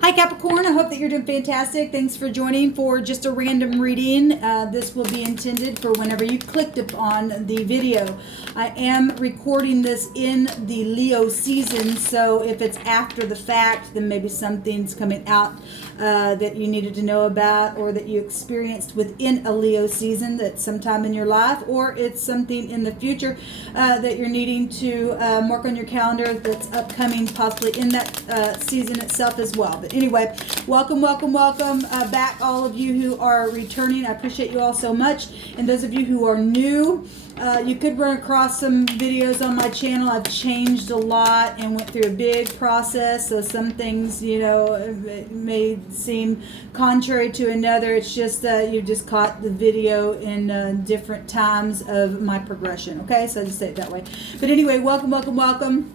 Hi Capricorn, I hope that you're doing fantastic. Thanks for joining for just a random reading. This will be intended for whenever you clicked upon the video. I am recording this in the Leo season, so if it's after the fact, then maybe something's coming out that you needed to know about, or that you experienced within a Leo season that's sometime in your life, or it's something in the future that you're needing to mark on your calendar that's upcoming, possibly in that season itself as well. But anyway, welcome back, all of you who are returning. I appreciate you all so much. And those of you who are new, you could run across some videos on my channel. I've changed a lot and went through a big process, so some things, you know, may seem contrary to another. It's just you just caught the video in different times of my progression. Okay, so I just say it that way. But anyway, welcome.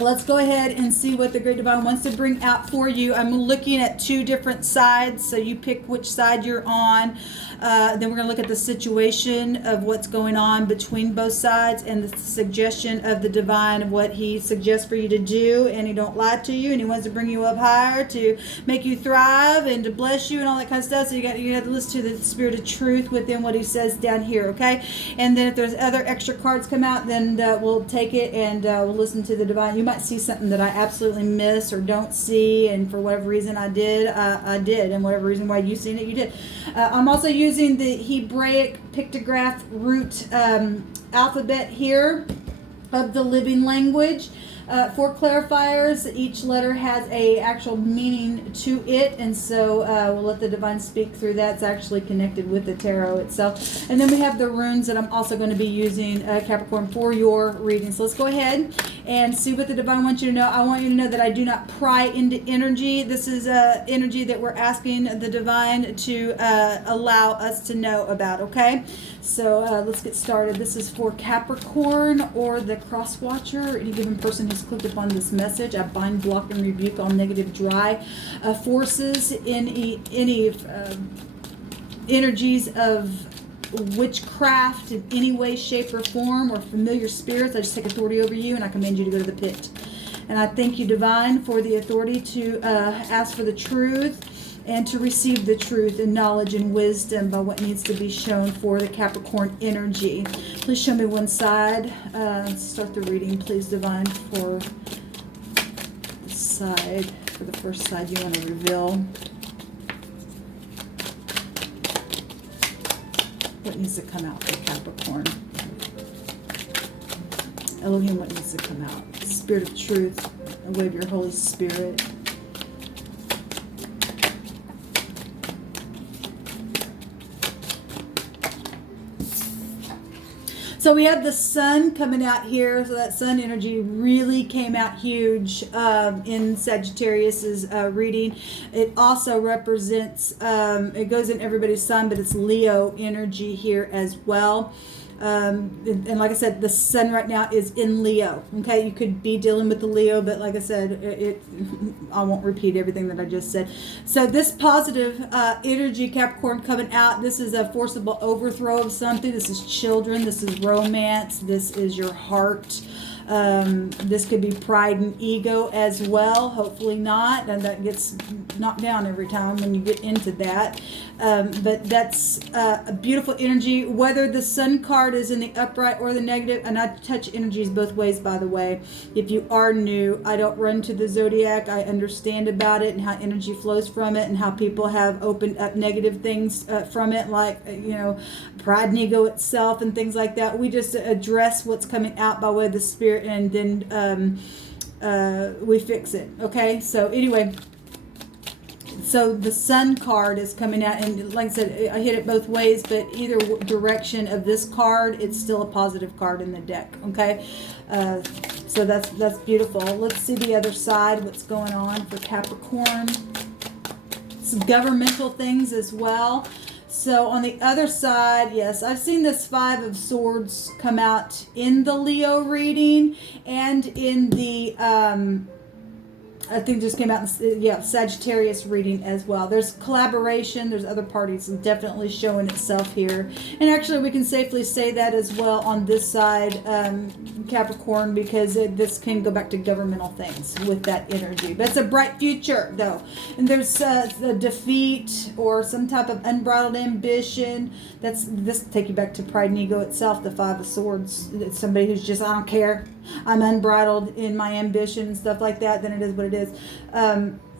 Let's go ahead and see what the Great Divine wants to bring out for you. I'm looking at two different sides, so you pick which side you're on. Then we're going to look at the situation of what's going on between both sides and the suggestion of the Divine of what he suggests for you to do. And he don't lie to you, and he wants to bring you up higher to make you thrive and to bless you and all that kind of stuff. So you got to listen to the Spirit of truth within what he says down here, okay? And then if there's other extra cards come out, then we'll take it and we'll listen to the Divine. You might see something that I absolutely miss or don't see, and for whatever reason I did, and whatever reason why you seen it, you did. I'm also using the Hebraic pictograph root alphabet here of the living language. For clarifiers, each letter has a actual meaning to it, and so we'll let the Divine speak through that. It's actually connected with the tarot itself. And then we have the runes that I'm also going to be using, Capricorn, for your reading. So let's go ahead and see what the Divine wants you to know. I want you to know that I do not pry into energy. This is energy that we're asking the Divine to allow us to know about, okay? So let's get started. This is for Capricorn or the cross watcher, any given person who's clicked upon this message. I bind, block, and rebuke all negative dry forces, any energies of witchcraft in any way, shape, or form, or familiar spirits. I just take authority over you, and I command you to go to the pit. And I thank you, Divine, for the authority to ask for the truth and to receive the truth and knowledge and wisdom by what needs to be shown for the Capricorn energy. Please show me one side. Start the reading, please, Divine, for the side, for the first side you want to reveal. What needs to come out for Capricorn? Elohim, what needs to come out? Spirit of truth, wave your Holy Spirit. So we have the sun coming out here. So that sun energy really came out huge in Sagittarius's reading. It also represents, it goes in everybody's sun, but it's Leo energy here as well. And like I said, the sun right now is in Leo. Okay, you could be dealing with the Leo, but like I said, I won't repeat everything that I just said. So this positive energy, Capricorn, coming out. This is a forcible overthrow of something. This is children. This is romance. This is your heart. This could be pride and ego as well. Hopefully not, and that gets knocked down every time when you get into that. But that's a beautiful energy. Whether the sun card is in the upright or the negative, and I touch energies both ways, by the way. If you are new, I don't run to the zodiac. I understand about it and how energy flows from it, and how people have opened up negative things from it, like pride and ego itself and things like that. We just address what's coming out by way of the Spirit, and then we fix it. Okay, so anyway, so the sun card is coming out, and like I said, I hit it both ways, but either direction of this card, it's still a positive card in the deck. Okay, so that's beautiful. Let's see the other side, what's going on for Capricorn. Some governmental things as well. So on the other side, yes, I've seen this Five of Swords come out in the Leo reading and in the I think just came out, yeah, Sagittarius reading as well. There's collaboration. There's other parties definitely showing itself here. And actually, we can safely say that as well on this side, Capricorn, because this can go back to governmental things with that energy. But it's a bright future, though. And there's the defeat or some type of unbridled ambition. This take you back to pride and ego itself, the Five of Swords. It's somebody who's just, I don't care. I'm unbridled in my ambition and stuff like that, then it is what it is.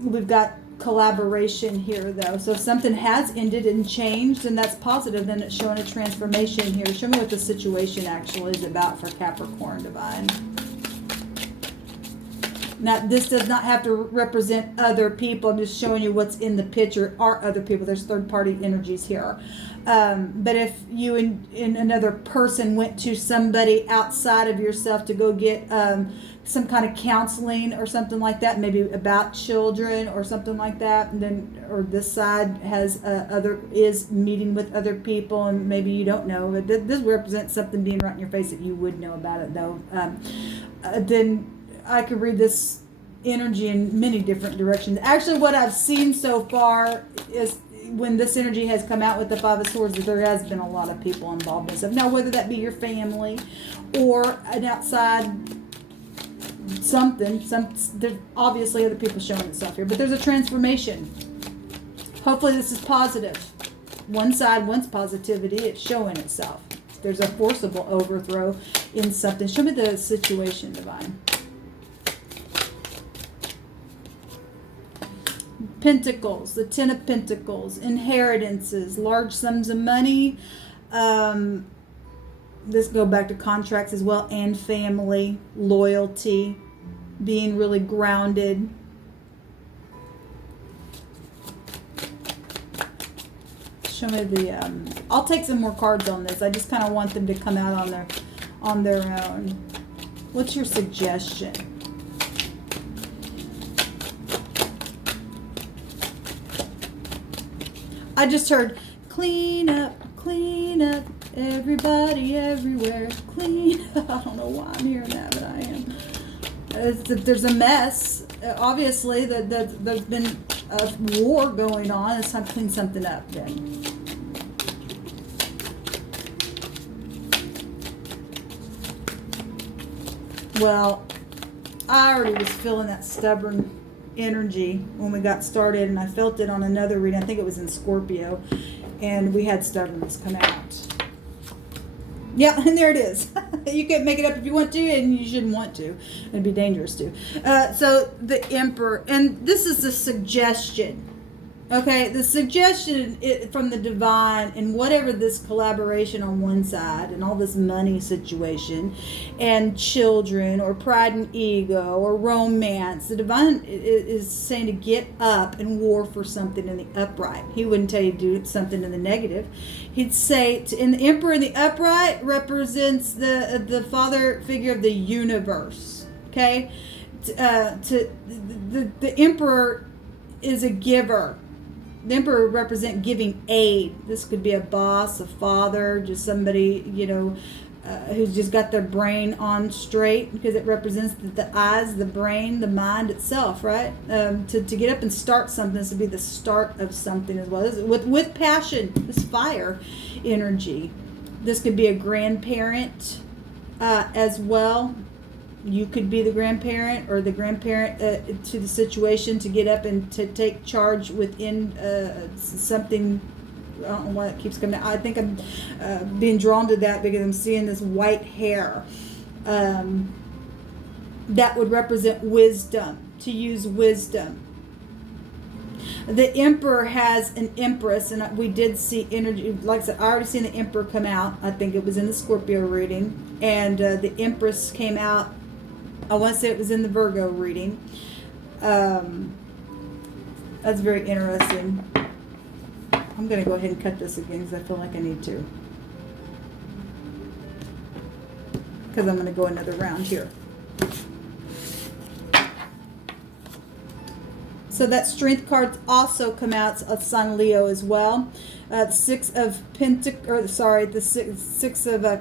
We've got collaboration here, though. So if something has ended and changed, and that's positive, then it's showing a transformation here. Show me what the situation actually is about for Capricorn Divine. Now, this does not have to represent other people. I'm just showing you what's in the picture are other people. There's third-party energies here. But if you and another person went to somebody outside of yourself to go get some kind of counseling or something like that, maybe about children or something like that, and then, or this side has is meeting with other people, and maybe you don't know, but this represents something being right in your face that you would know about it, though. Then I could read this energy in many different directions. Actually, what I've seen so far is when this energy has come out with the Five of Swords, that there has been a lot of people involved in stuff. Now, whether that be your family or an outside something, there's obviously other people showing itself here, but there's a transformation. Hopefully this is positive. One side wants positivity, it's showing itself. There's a forcible overthrow in something. Show me the situation, Divine. Pentacles, the Ten of Pentacles, inheritances, large sums of money. This go back to contracts as well, and family, loyalty, being really grounded. Show me the. I'll take some more cards on this. I just kind of want them to come out on their own. What's your suggestion? I just heard clean up, everybody, everywhere, clean up. I don't know why I'm hearing that, but I am. There's a mess. Obviously, there's been a war going on. It's time to clean something up then. Well, I already was feeling that stubborn energy when we got started, and I felt it on another reading. I think it was in Scorpio, and we had stubbornness come out. Yeah, and there it is. You can make it up if you want to, and you shouldn't want to. It'd be dangerous to. So the Emperor, and this is a suggestion. Okay, the suggestion from the divine, and whatever this collaboration on one side and all this money situation and children or pride and ego or romance, the divine is saying to get up and war for something in the upright. He wouldn't tell you to do something in the negative. He'd say, and the Emperor in the upright represents the father figure of the universe. Okay, the Emperor is a giver. The Emperor represent giving aid. This could be a boss, a father, just somebody, who's just got their brain on straight, because it represents the eyes, the brain, the mind itself, right? To get up and start something, this would be the start of something as well. This is with passion, this fire energy. This could be a grandparent as well. You could be the grandparent or the grandparent to the situation, to get up and to take charge within something. I don't know why it keeps coming out. I think I'm being drawn to that because I'm seeing this white hair. That would represent wisdom, to use wisdom. The Emperor has an Empress, and we did see energy. Like I said, I already seen the Emperor come out. I think it was in the Scorpio reading. And the Empress came out. I want to say it was in the Virgo reading. That's very interesting. I'm going to go ahead and cut this again because I feel like I need to. Because I'm going to go another round here. So that Strength card also come out of Sun Leo as well. The Six of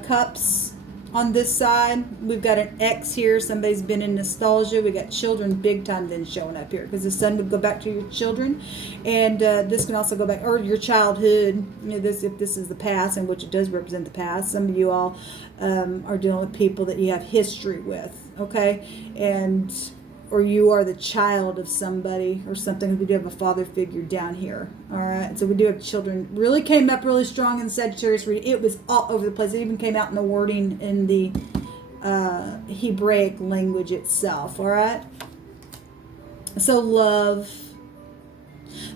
Cups On this side, we've got an X here. Somebody's been in nostalgia. We got children big time then showing up here, because the sun would go back to your children, and this can also go back, or your childhood. You know, this, if this is the past, and which it does represent the past. Some of you all are dealing with people that you have history with, okay, and or you are the child of somebody or something. We do have a father figure down here. All right. So we do have children. Really came up really strong in Sagittarius reading. It was all over the place. It even came out in the wording in the Hebraic language itself. All right. So love.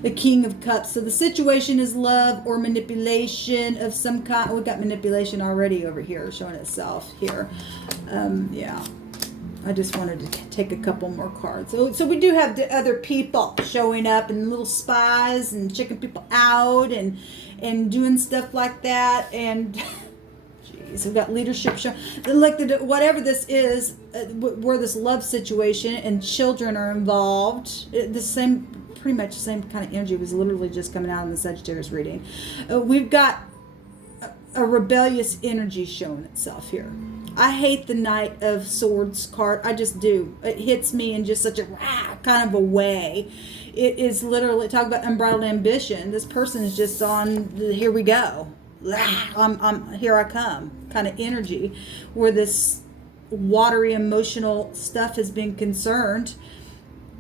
The King of Cups. So the situation is love or manipulation of some kind. We got manipulation already over here showing itself here. Yeah. I just wanted to take a couple more cards. So we do have the other people showing up, and little spies and checking people out and doing stuff like that. And geez, we've got leadership show, like whatever this is, where this love situation and children are involved. The same, pretty much the same kind of energy was literally just coming out in the Sagittarius reading. We've got a rebellious energy showing itself here. I hate the Knight of Swords card. I just do. It hits me in just such a kind of a way. It is literally, talk about unbridled ambition. This person is just on, here we go. I'm here I come kind of energy, where this watery emotional stuff has been concerned.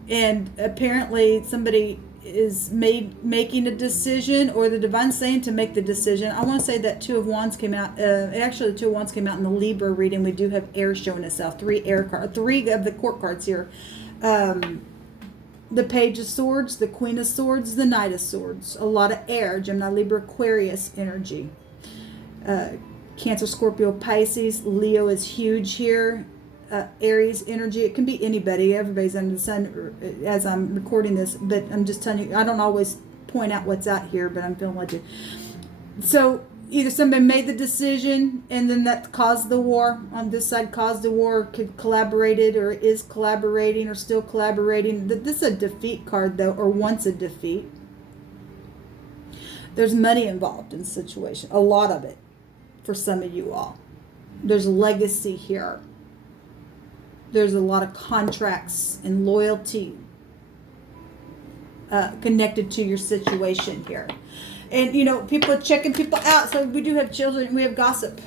And apparently somebody is making a decision, or the divine saying to make the decision. I want to say that Two of Wands came out. Actually, the Two of Wands came out in the Libra reading. We do have air showing itself. 3 air cards, 3 of the court cards here. The Page of Swords, the Queen of Swords, the Knight of Swords. A lot of air. Gemini, Libra, Aquarius energy. Cancer, Scorpio, Pisces. Leo is huge here. Aries energy. It can be anybody. Everybody's under the sun as I'm recording this, but I'm just telling you, I don't always point out what's out here, but I'm feeling like it. So either somebody made the decision and then that caused the war. On this side caused the war, collaborated or is collaborating or still collaborating. This is a defeat card though, or once a defeat. There's money involved in the situation. A lot of it for some of you all. There's legacy here. There's a lot of contracts and loyalty connected to your situation here. And, you know, people are checking people out. So we do have children. We have gossip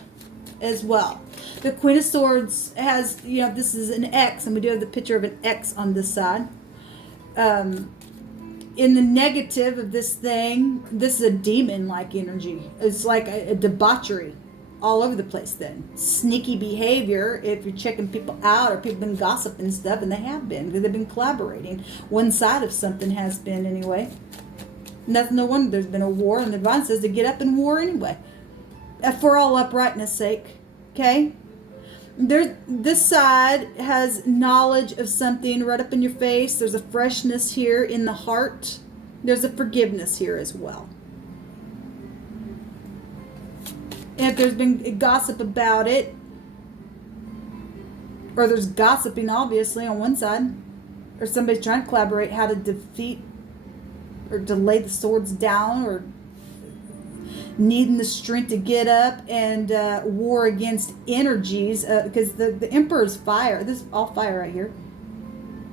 as well. The Queen of Swords has, you know, this is an X. And we do have the picture of an X on this side. In the negative of this thing, this is a demon-like energy. It's like a debauchery. All over the place then. Sneaky behavior if you're checking people out, or people been gossiping and stuff, and they have been, because they've been collaborating. One side of something has been anyway. No wonder there's been a war, and the divine says to get up in war anyway. For all uprightness sake. Okay? This side has knowledge of something right up in your face. There's a freshness here in the heart. There's a forgiveness here as well. And if there's been gossip about it, or there's gossiping obviously on one side, or somebody's trying to collaborate how to defeat or to lay the swords down, or needing the strength to get up and war against energies, because the Emperor is fire. This is all fire right here.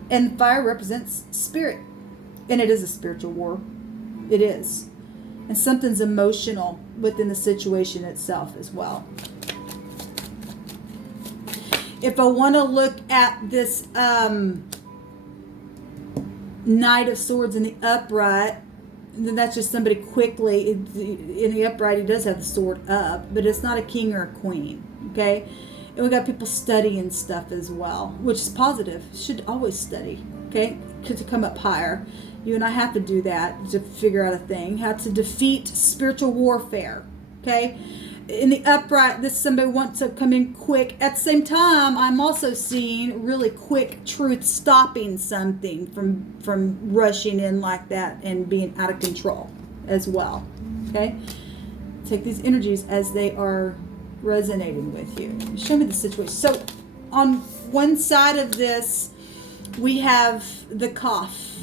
And fire represents spirit. And it is a spiritual war. It is. And something's emotional within the situation itself as well. If I want to look at this Knight of Swords in the upright, then that's just somebody quickly. In the upright, he does have the sword up, but it's not a king or a queen. Okay? And we got people studying stuff as well, which is positive. Should always study. Okay? To come up higher. You and I have to do that to figure out a thing. How to defeat spiritual warfare. Okay? In the upright, this somebody wants to come in quick. At the same time, I'm also seeing really quick truth stopping something from rushing in like that and being out of control as well. Okay? Take these energies as they are resonating with you. Show me the situation. So on one side of this, we have the cough.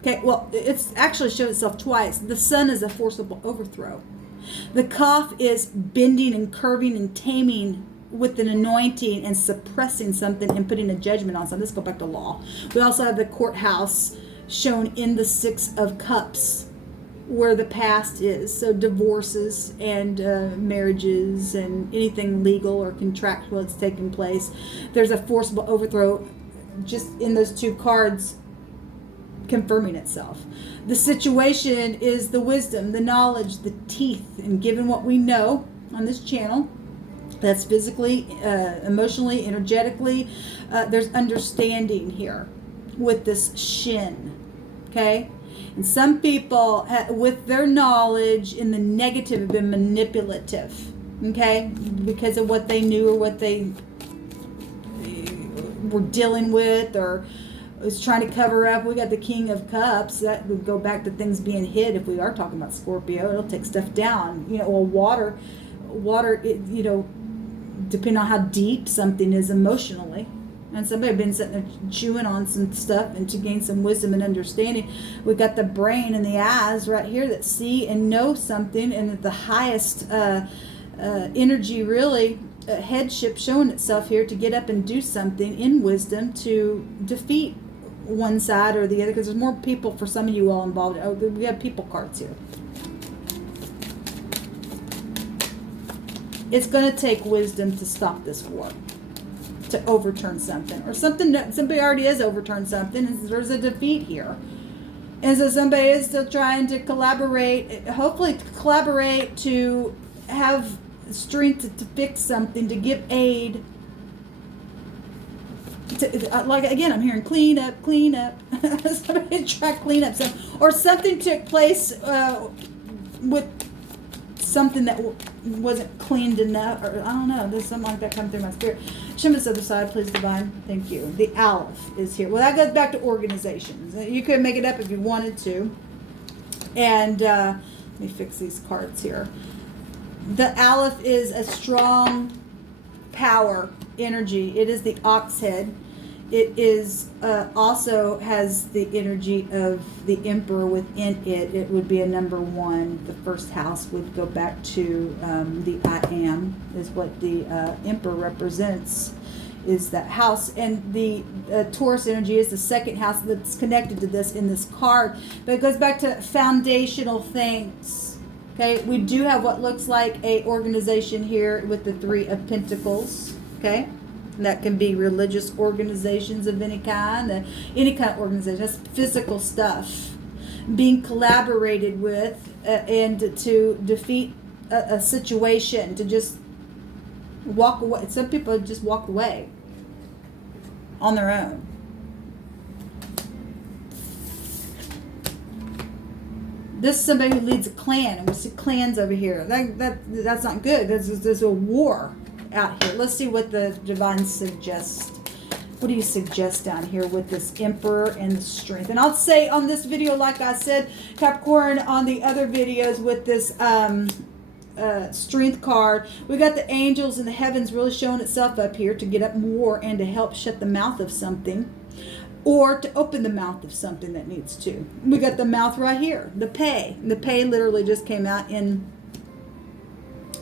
Okay, well, it's actually shown itself twice. The sun is a forcible overthrow. The cough is bending and curving and taming with an anointing and suppressing something and putting a judgment on something. Let's go back to law. We also have the courthouse shown in the Six of Cups, where the past is. So divorces and marriages and anything legal or contractual that's taking place. There's a forcible overthrow just in those two cards confirming itself. The situation is the wisdom, the knowledge, the teeth, and given what we know on this channel, that's physically, emotionally, energetically, there's understanding here with this shin, okay? And some people, with their knowledge in the negative, have been manipulative, okay? Because of what they knew or what they were dealing with or was trying to cover up. We got the King of Cups. That would go back to things being hid. If we are talking about Scorpio, it'll take stuff down. You know, well, water, you know, depending on how deep something is emotionally. And somebody been sitting there chewing on some stuff and to gain some wisdom and understanding. We got the brain and the eyes right here that see and know something, and at the highest energy, really, headship showing itself here to get up and do something in wisdom to defeat one side or the other, because there's more people for some of you all involved. Oh, we have people cards here. It's going to take wisdom to stop this war, to overturn something, or something that somebody already has overturned something, and there's a defeat here. And so somebody is still trying to collaborate, hopefully to collaborate to have strength to fix something, to give aid. Like, again, I'm hearing clean up. Somebody try to clean up something. Or something took place with something that wasn't cleaned enough, or I don't know, there's something like that coming through my spirit. Show me this other side, please, Divine. Thank you. The Aleph is here. Well, that goes back to organizations. You could make it up if you wanted to. And let me fix these cards here. The Aleph is a strong power energy. It is the ox head. It is also has the energy of the emperor within it. It would be a number one. The first house would go back to the I am, is what the emperor represents, is that house. And the Taurus energy is the second house that's connected to this in this card. But it goes back to foundational things. Okay, we do have what looks like a organization here with the Three of Pentacles. Okay. And that can be religious organizations of any kind of organization. That's physical stuff being collaborated with and to defeat a situation, to just walk away. Some people just walk away on their own. This is somebody who leads a clan, and we see clans over here. That's not good. There's a war out here. Let's see what the divine suggests. What do you suggest down here with this emperor and the strength? And I'll say on this video, like I said, Capricorn, on the other videos with this strength card, we got the angels and the heavens really showing itself up here to get up more and to help shut the mouth of something, or to open the mouth of something that needs to. We got the mouth right here, the pay. The pay literally just came out in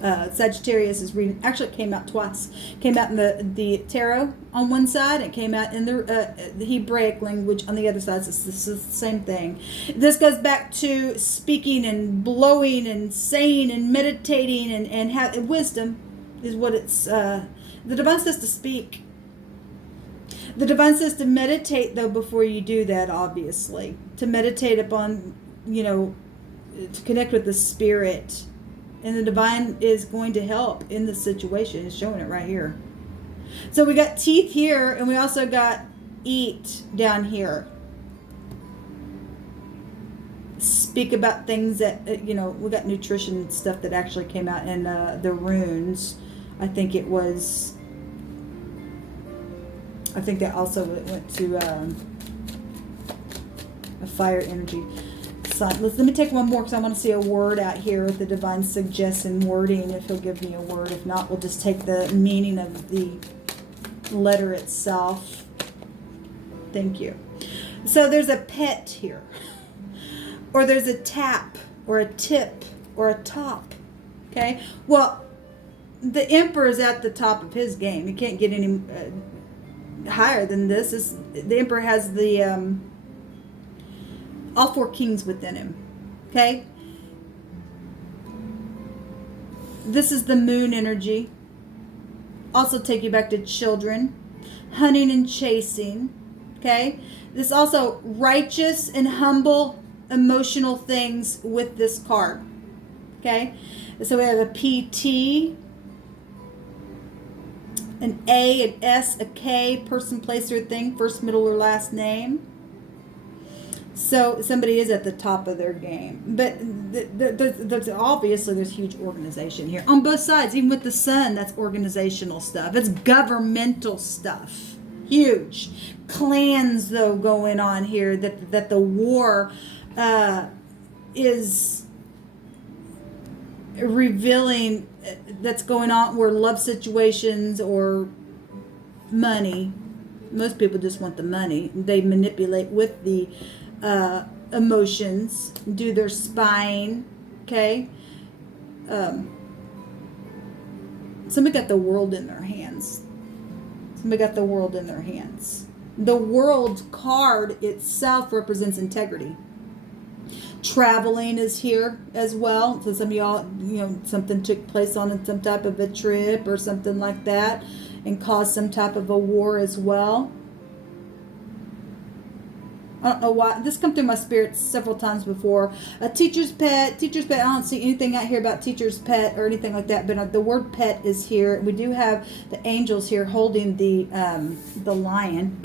Sagittarius is reading. Actually, it came out twice. Came out in the tarot on one side, and came out in the Hebraic language on the other side. So this is the same thing. This goes back to speaking and blowing and saying and meditating and have wisdom is what it's. The divine says to speak. The divine says to meditate, though, before you do that, obviously. To meditate upon, to connect with the spirit. And the divine is going to help in this situation. It's showing it right here. So we got teeth here, and we also got eat down here. Speak about things that, we got nutrition stuff that actually came out in the runes. I think that also went to a fire energy. Let me take one more because I want to see a word out here with the divine suggestion wording, if he'll give me a word. If not, we'll just take the meaning of the letter itself. Thank you. So there's a pet here, or there's a tap, or a tip, or a top. Okay? Well, the Emperor is at the top of his game. He can't get any higher than this. The Emperor has the all 4 kings within him. Okay? This is the moon energy. Also take you back to children. Hunting and chasing. Okay? This also righteous and humble emotional things with this card. Okay? So we have a PT, an A, an S, a K, person, place, or thing, first, middle, or last name. So somebody is at the top of their game. But obviously there's huge organization here. On both sides, even with the sun, that's organizational stuff. It's governmental stuff. Huge. Clans, though, going on here. That the war is revealing that's going on, where love situations or money. Most people just want the money. They manipulate with the emotions, do their spying. Okay. Somebody got the world in their hands. Somebody got the world in their hands. The world card itself represents integrity. Traveling is here as well. So some of y'all, something took place on some type of a trip or something like that and caused some type of a war as well. I don't know why. This come through my spirit several times before. A teacher's pet. Teacher's pet. I don't see anything out here about teacher's pet or anything like that. But the word pet is here. We do have the angels here holding the lion.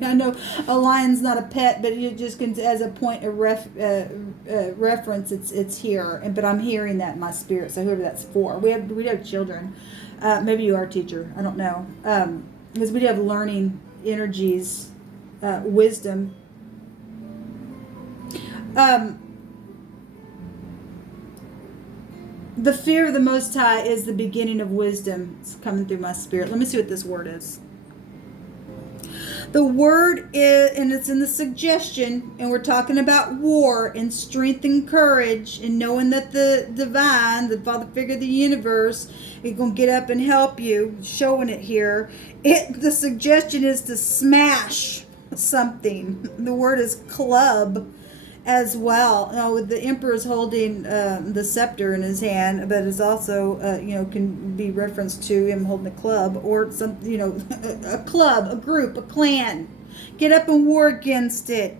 I know a lion's not a pet, but you just can, as a point of reference, it's here. But I'm hearing that in my spirit. So whoever that's for, we have children. Maybe you are a teacher. I don't know, because we do have learning energies, wisdom. The fear of the Most High is the beginning of wisdom. It's coming through my spirit. Let me see what this word is. The word is, and it's in the suggestion, and we're talking about war and strength and courage and knowing that the divine, the father figure of the universe, is going to get up and help you, showing it here. The suggestion is to smash something. The word is club as well. Now, the emperor is holding the scepter in his hand, but it's also can be referenced to him holding a club or some a club, a group, a clan. Get up and war against it.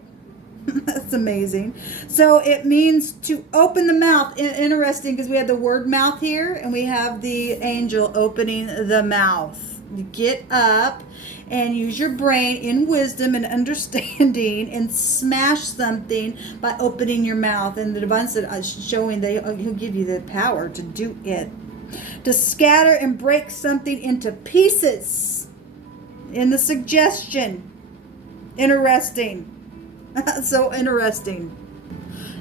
That's amazing. So it means to open the mouth. Interesting, because we have the word mouth here, and we have the angel opening the mouth. You get up and use your brain in wisdom and understanding and smash something by opening your mouth. And the divine said, showing that he'll give you the power to do it. To scatter and break something into pieces. In the suggestion. Interesting. So interesting.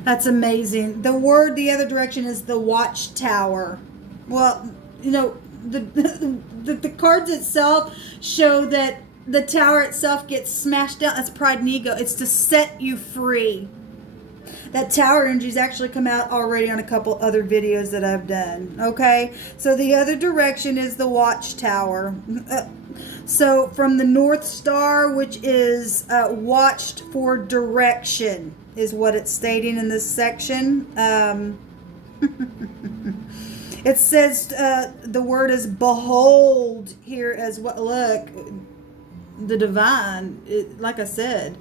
That's amazing. The word, the other direction is the watchtower. Well, the cards itself show that the tower itself gets smashed down. That's pride and ego. It's to set you free. That tower energy's actually come out already on a couple other videos that I've done. Okay? So the other direction is the watchtower. So from the North Star, which is watched for direction, is what it's stating in this section. It says the word is behold here as well. Look, the divine, like I said,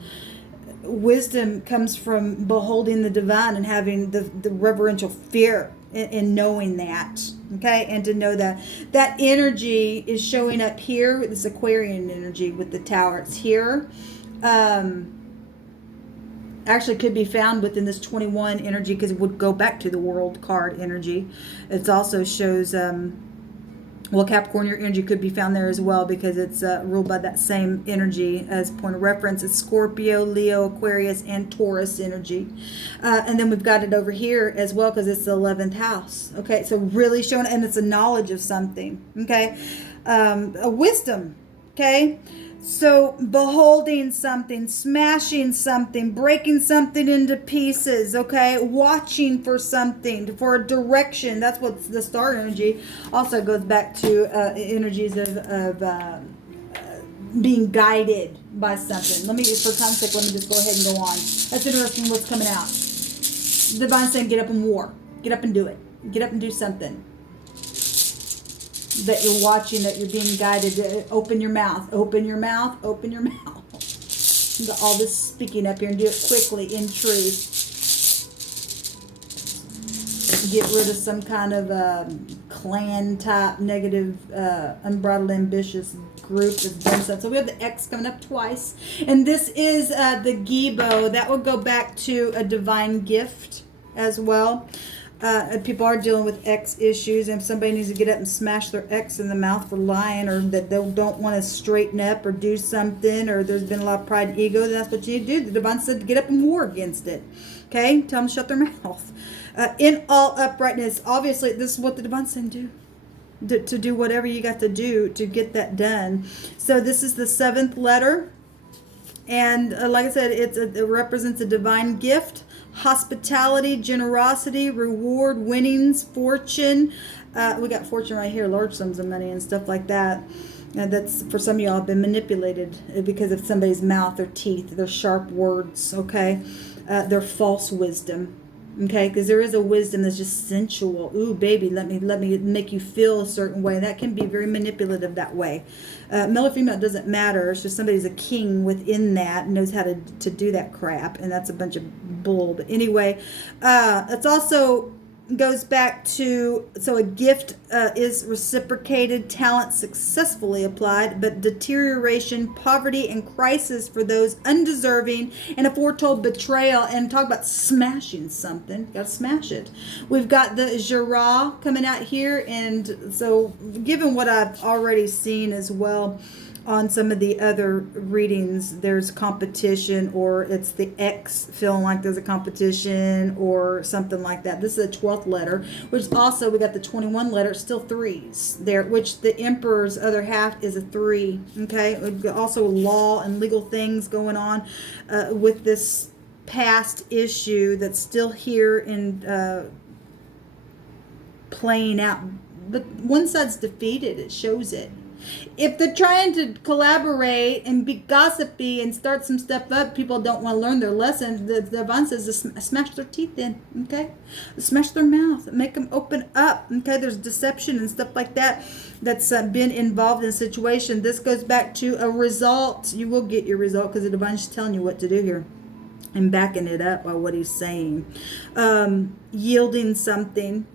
wisdom comes from beholding the divine and having the reverential fear in knowing that. Okay, and to know that energy is showing up here with this Aquarian energy with the tower. It's here. Actually could be found within this 21 energy, because it would go back to the world card energy. It also shows, Capricorn, your energy could be found there as well, because it's ruled by that same energy as point of reference. It's Scorpio, Leo, Aquarius, and Taurus energy. And then we've got it over here as well, because it's the 11th house. Okay, so really showing, and it's a knowledge of something. Okay, a wisdom. Okay. So beholding something, smashing something, breaking something into pieces, okay? Watching for something, for a direction. That's what the star energy also goes back to, energies of being guided by something. Let me, for time's sake, let me just go ahead and go on. That's interesting what's coming out. The Divine's saying get up and war. Get up and do it. Get up and do something. That you're watching, that you're being guided. Open your mouth. Open your mouth. Open your mouth. All this speaking up here, and do it quickly in truth. Get rid of some kind of clan type negative, unbridled ambitious group that's done stuff. So we have the X coming up twice, and this is the Gibo. That will go back to a divine gift as well. People are dealing with X issues, and if somebody needs to get up and smash their X in the mouth for lying, or that they don't want to straighten up or do something, or there's been a lot of pride and ego, then that's what you need to do. The Divine said to get up and war against it. Okay? Tell them to shut their mouth. In all uprightness, obviously, this is what the Divine said to do. To do whatever you got to do to get that done. So this is the 7th letter. And like I said, it represents a divine gift. Hospitality, generosity, reward, winnings, fortune. We got fortune right here, large sums of money and stuff like that. That's, for some of y'all, have been manipulated because of somebody's mouth, their teeth, their sharp words, okay? Their false wisdom, okay? Because there is a wisdom that's just sensual. Ooh, baby, let me make you feel a certain way. That can be very manipulative that way. Male or female, it doesn't matter. It's just somebody's a king within that, knows how to do that crap, and that's a bunch of bull. But anyway, it's also goes back to, so a gift is reciprocated, talent successfully applied, but deterioration, poverty, and crisis for those undeserving, and a foretold betrayal. And talk about smashing something. Got to smash it. We've got the Jara coming out here, and so given what I've already seen as well on some of the other readings, there's competition, or it's the X feeling like there's a competition or something like that. This is a 12th letter, which also we got the 21 letter, still threes there, which the Emperor's other half is a 3. Okay, we've got also law and legal things going on with this past issue that's still here and playing out. But one side's defeated, it shows it. If they're trying to collaborate and be gossipy and start some stuff up, people don't want to learn their lesson. The Divine says to smash their teeth in, okay? Smash their mouth, make them open up, okay? There's deception and stuff like that that's been involved in a situation. This goes back to a result. You will get your result because the Divine's telling you what to do here and backing it up by what he's saying. Yielding something,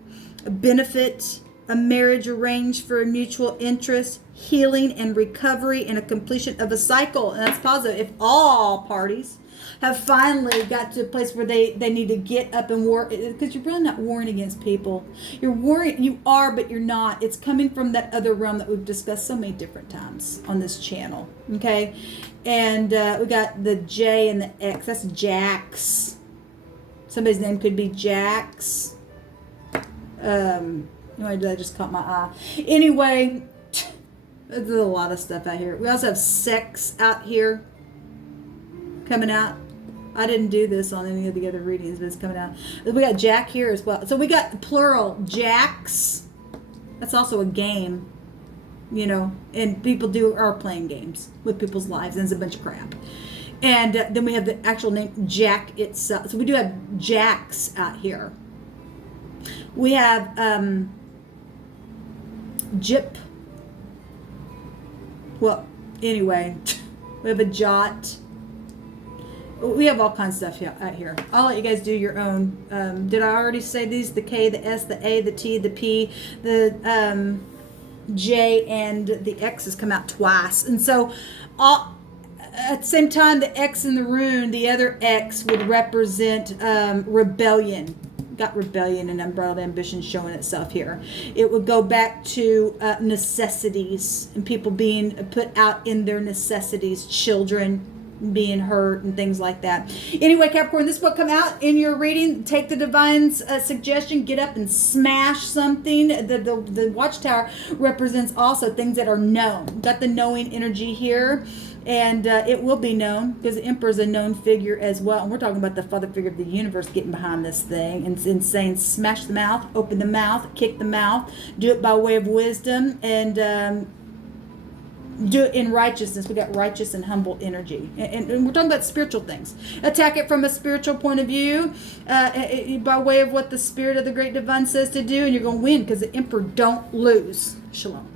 a benefit, a marriage arranged for a mutual interest, healing and recovery, and a completion of a cycle. And that's positive. If all parties have finally got to a place where they need to get up and war, because you're really not warring against people. You're warring, you are, but you're not. It's coming from that other realm that we've discussed so many different times on this channel. Okay? And we got the J and the X. That's Jax. Somebody's name could be Jax. That just caught my eye. Anyway, there's a lot of stuff out here. We also have sex out here coming out. I didn't do this on any of the other readings, but it's coming out. We got Jack here as well. So we got plural Jacks. That's also a game, and people are playing games with people's lives, and it's a bunch of crap. And then we have the actual name Jack itself. So we do have Jacks out here. We have Jip. Well, anyway, we have a Jot. We have all kinds of stuff out here. I'll let you guys do your own. Did I already say these? The K, the S, the A, the T, the P, the J, and the X has come out twice. And so at the same time, the X in the rune, the other X would represent rebellion. Got rebellion and unbridled ambition showing itself here. It would go back to necessities and people being put out in their necessities. Children, being hurt and things like that. Anyway, Capricorn, this will come out in your reading. Take the divine's suggestion, get up and smash something. The watchtower represents also things that are known. Got the knowing energy here. And it will be known, because the Emperor is a known figure as well. And we're talking about the father figure of the universe getting behind this thing and saying, smash the mouth, open the mouth, kick the mouth, do it by way of wisdom, and do it in righteousness. We got righteous and humble energy. And we're talking about spiritual things. Attack it from a spiritual point of view, by way of what the Spirit of the Great Divine says to do, and you're going to win, because the Emperor don't lose. Shalom.